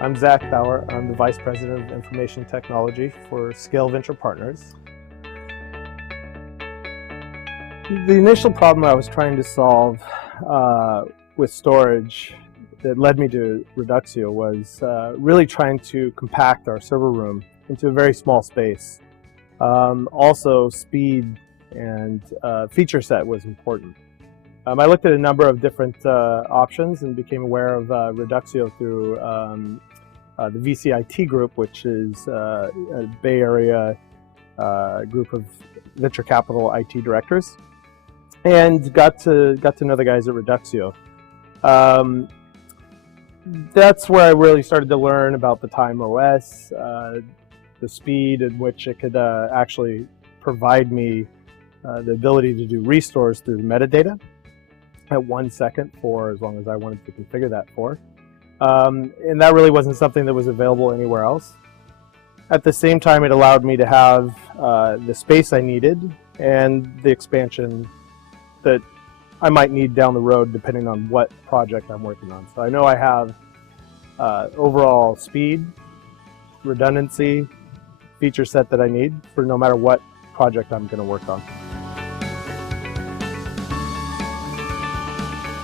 I'm Zach Boewer. I'm the Vice President of Information Technology for Scale Venture Partners. The initial problem I was trying to solve with storage that led me to Reduxio was really trying to compact our server room into a very small space. Also, speed and feature set was important. I looked at a number of different options and became aware of Reduxio through the VCIT group, which is a Bay Area group of venture capital IT directors, and got to know the guys at Reduxio. That's where I really started to learn about the Time OS, the speed in which it could actually provide me the ability to do restores through the metadata at 1 second for as long as I wanted to configure that for. And that really wasn't something that was available anywhere else. At the same time, it allowed me to have the space I needed and the expansion that I might need down the road depending on what project I'm working on. So I know I have overall speed, redundancy, feature set that I need for no matter what project I'm going to work on.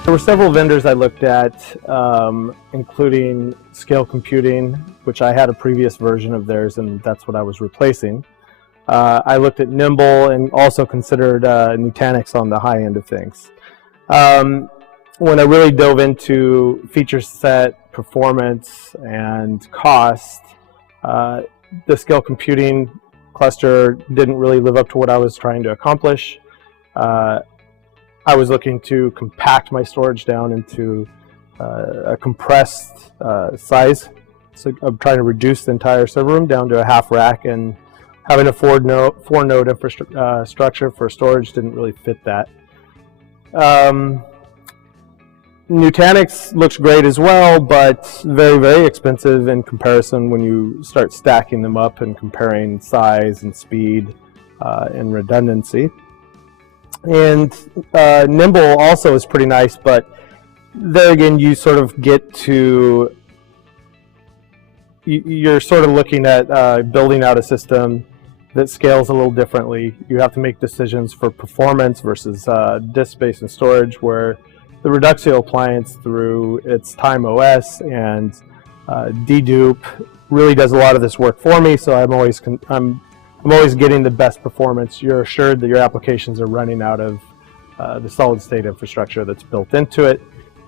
There were several vendors I looked at, including Scale Computing, which I had a previous version of theirs, and that's what I was replacing. I looked at Nimble and also considered Nutanix on the high end of things. When I really dove into feature set, performance, and cost, the Scale Computing cluster didn't really live up to what I was trying to accomplish. I was looking to compact my storage down into a compressed size. So I'm trying to reduce the entire server room down to a half rack, and having a four node infrastructure for storage didn't really fit that. Nutanix looks great as well, but very, very expensive in comparison when you start stacking them up and comparing size and speed and redundancy. And Nimble also is pretty nice, but there again, you sort of get to, you're sort of looking at building out a system that scales a little differently. You have to make decisions for performance versus disk space and storage, where the Reduxio appliance through its Time OS and dedupe really does a lot of this work for me. So I'm always getting the best performance. You're assured that your applications are running out of the solid state infrastructure that's built into it.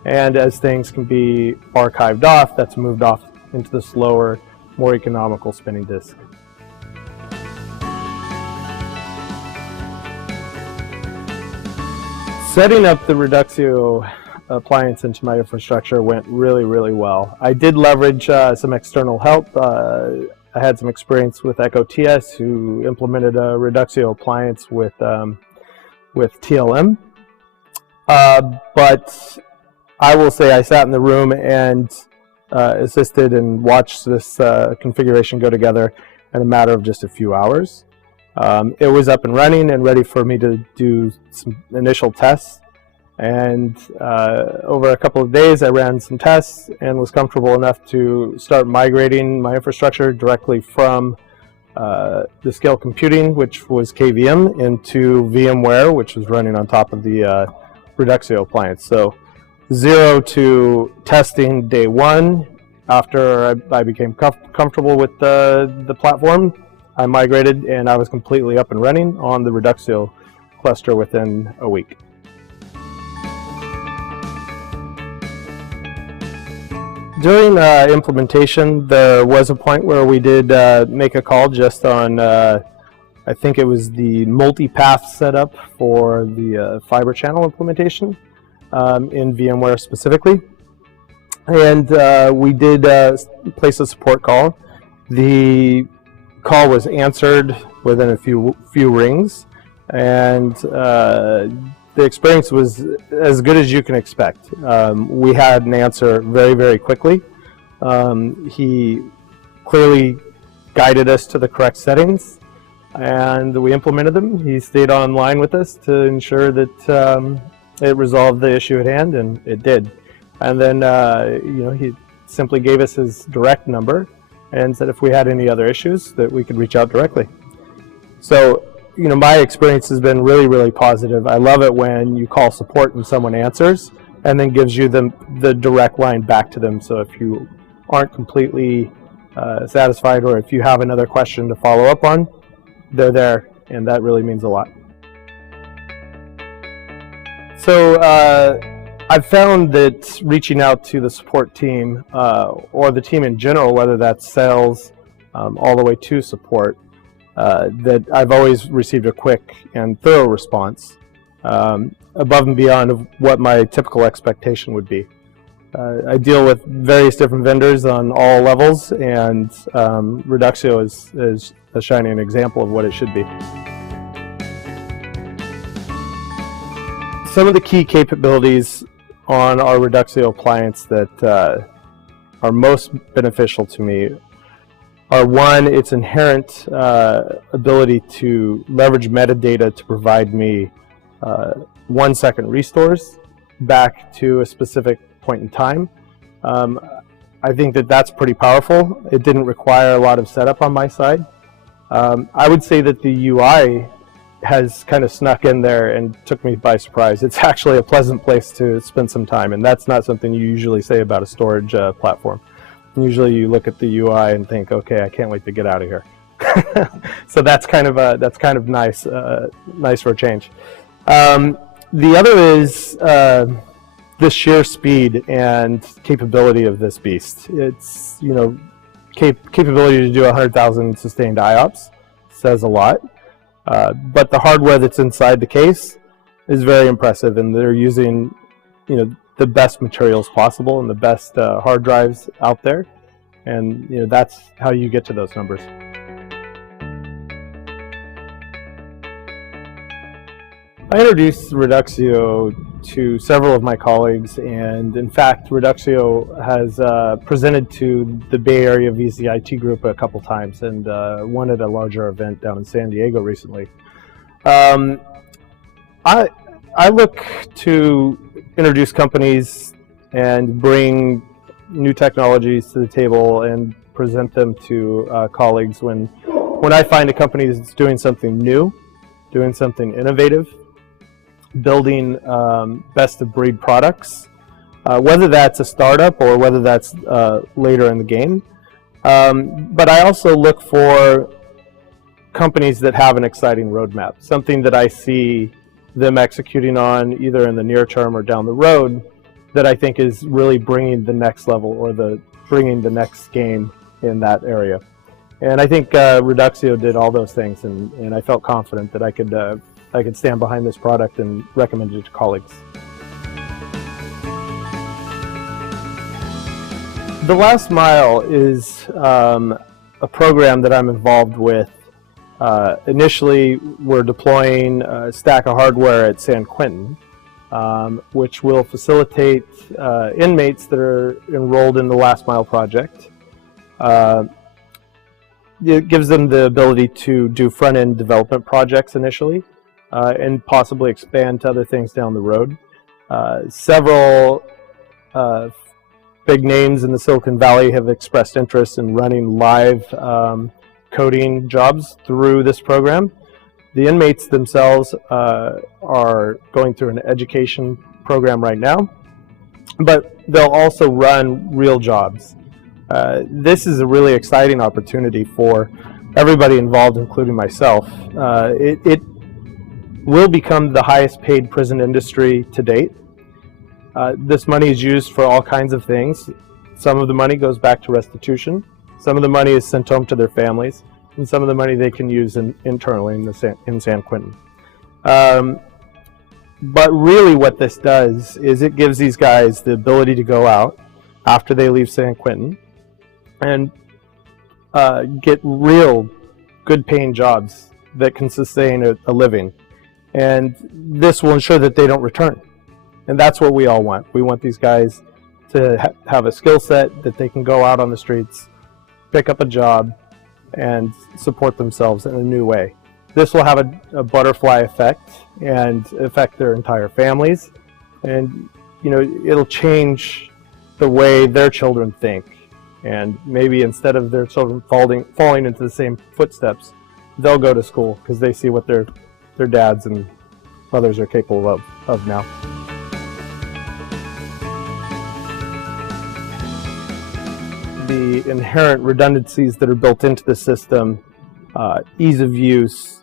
And as things can be archived off, that's moved off into the slower, more economical spinning disk. Setting up the Reduxio appliance into my infrastructure went really, really well. I did leverage some external help. I had some experience with EchoTS, who implemented a Reduxio appliance with TLM. But I will say I sat in the room and assisted and watched this configuration go together in a matter of just a few hours. It was up and running and ready for me to do some initial tests. And over a couple of days, I ran some tests and was comfortable enough to start migrating my infrastructure directly from the Scale Computing, which was KVM, into VMware, which was running on top of the Reduxio appliance. So 0 to testing day 1. After I became comfortable with the platform, I migrated and I was completely up and running on the Reduxio cluster within a week. During implementation, there was a point where we did make a call just on, I think it was the multi-path setup for the fiber channel implementation in VMware specifically. And we did place a support call. The call was answered within a few rings, and the experience was as good as you can expect. We had an answer very, very quickly. He clearly guided us to the correct settings, and we implemented them. He stayed online with us to ensure that it resolved the issue at hand, and it did. And then, he simply gave us his direct number and said if we had any other issues that we could reach out directly. So, my experience has been really, really positive. I love it when you call support and someone answers and then gives you the direct line back to them. So if you aren't completely satisfied, or if you have another question to follow up on, they're there, and that really means a lot. So I've found that reaching out to the support team or the team in general, whether that's sales all the way to support, that I've always received a quick and thorough response above and beyond of what my typical expectation would be. I deal with various different vendors on all levels, and Reduxio is a shining example of what it should be. Some of the key capabilities on our Reduxio appliance that are most beneficial to me are, one, its inherent ability to leverage metadata to provide me 1-second restores back to a specific point in time. I think that that's pretty powerful. It didn't require a lot of setup on my side. I would say that the UI has kind of snuck in there and took me by surprise. It's actually a pleasant place to spend some time, and that's not something you usually say about a storage platform. Usually you look at the UI and think, okay, I can't wait to get out of here. So that's kind of nice, nice for a change. The other is the sheer speed and capability of this beast. It's, capability to do 100,000 sustained IOPS says a lot, but the hardware that's inside the case is very impressive, and they're using, the best materials possible and the best hard drives out there, and that's how you get to those numbers. I introduced Reduxio to several of my colleagues, and in fact Reduxio has presented to the Bay Area VCIT group a couple times, and one at a larger event down in San Diego recently. I look to introduce companies and bring new technologies to the table and present them to colleagues when I find a company that's doing something new, doing something innovative, building best-of-breed products, whether that's a startup or whether that's later in the game. But I also look for companies that have an exciting roadmap, something that I see them executing on either in the near term or down the road that I think is really bringing the next level or bringing the next game in that area. And I think Reduxio did all those things, and I felt confident that I could stand behind this product and recommend it to colleagues. The Last Mile is a program that I'm involved with. Initially, we're deploying a stack of hardware at San Quentin, which will facilitate inmates that are enrolled in the Last Mile project. It gives them the ability to do front-end development projects initially, and possibly expand to other things down the road. Several big names in the Silicon Valley have expressed interest in running live coding jobs through this program. The inmates themselves are going through an education program right now, but they'll also run real jobs. This is a really exciting opportunity for everybody involved, including myself. It will become the highest paid prison industry to date. This money is used for all kinds of things. Some of the money goes back to restitution. Some of the money is sent home to their families, and some of the money they can use internally in San Quentin. But really what this does is it gives these guys the ability to go out after they leave San Quentin and get real good paying jobs that can sustain a living. And this will ensure that they don't return. And that's what we all want. We want these guys to have a skill set that they can go out on the streets, pick up a job, and support themselves in a new way. This will have a butterfly effect and affect their entire families. And it'll change the way their children think. And maybe instead of their children falling into the same footsteps, they'll go to school because they see what their dads and mothers are capable of now. The inherent redundancies that are built into the system, ease of use,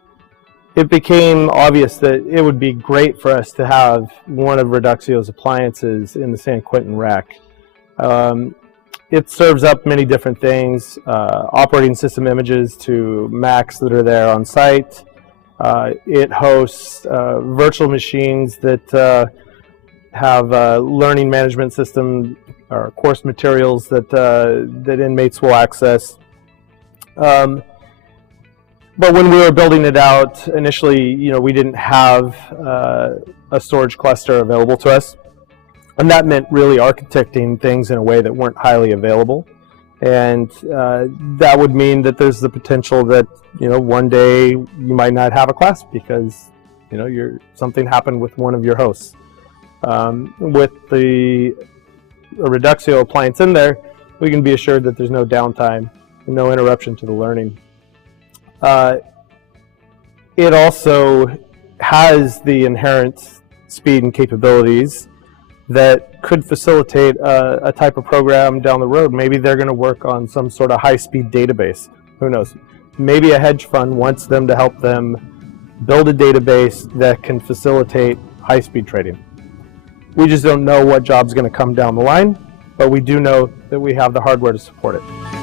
it became obvious that it would be great for us to have one of Reduxio's appliances in the San Quentin rack. It serves up many different things, operating system images to Macs that are there on site. It hosts virtual machines that have a learning management system or course materials that inmates will access. But when we were building it out initially, we didn't have a storage cluster available to us. And that meant really architecting things in a way that weren't highly available. And that would mean that there's the potential that, one day you might not have a class because, something happened with one of your hosts. With the Reduxio appliance in there, we can be assured that there's no downtime, no interruption to the learning. It also has the inherent speed and capabilities that could facilitate a type of program down the road. Maybe they're going to work on some sort of high-speed database. Who knows? Maybe a hedge fund wants them to help them build a database that can facilitate high-speed trading. We just don't know what job's going to come down the line, but we do know that we have the hardware to support it.